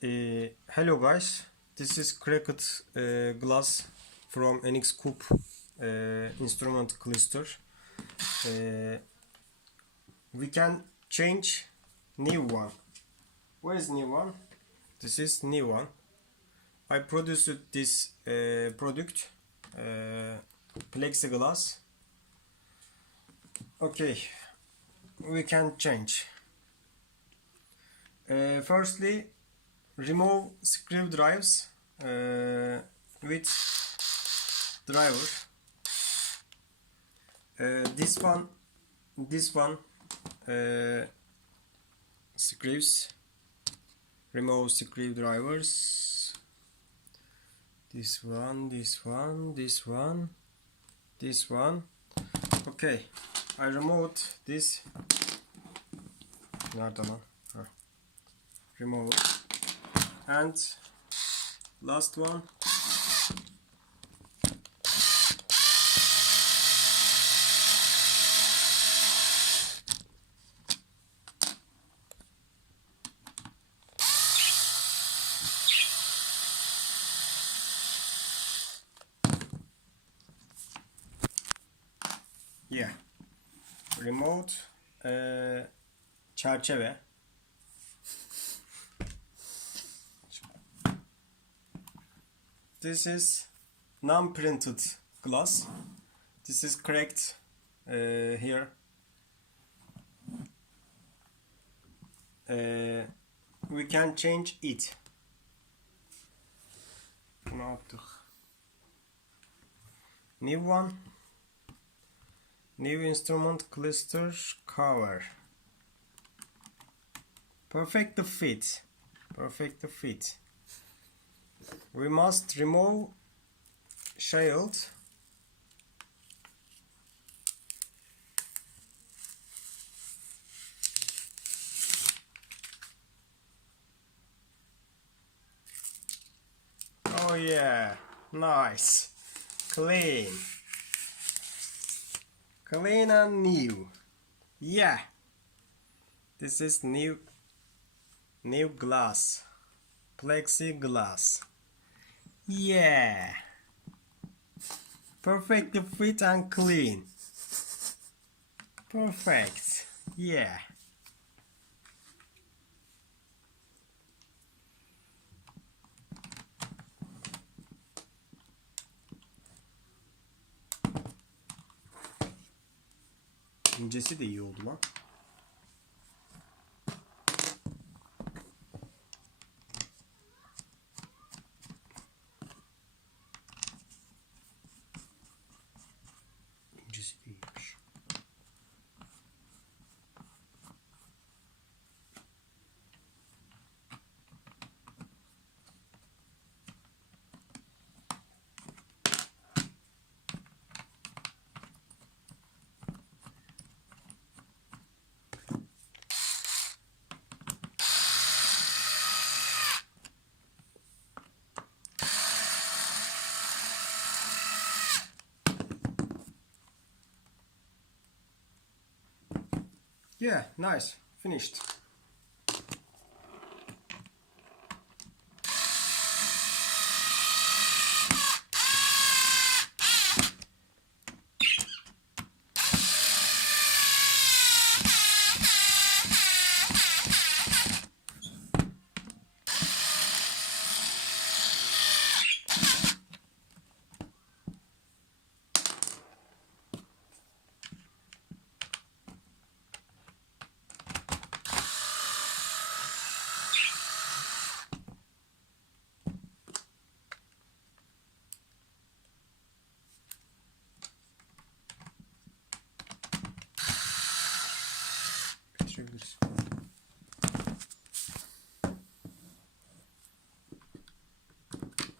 Hello guys, this is cracked glass from NX Coupe instrument cluster. We can change new one. Where is new one? This is new one. I produced this product, plexiglass. Okay, we can change. Firstly, remove screwdrivers with driver. This one screws. Remove screwdrivers. This one. Okay, I removed this. Nerede lan? Remove. And last one. Yeah. Remote çerçeve. This is non-printed glass. This is cracked here. We can change it. Bunu yaptık. New one. New instrument cluster cover. Perfect fit. We must remove shield. Oh yeah, nice, clean and new. Yeah, this is new glass, plexiglass. Yeah, perfect fit and clean. Perfect. Yeah. İncesi de iyi oldu lan. İncesi de iyiymiş. Yeah, nice. Finished. Götürebiliriz.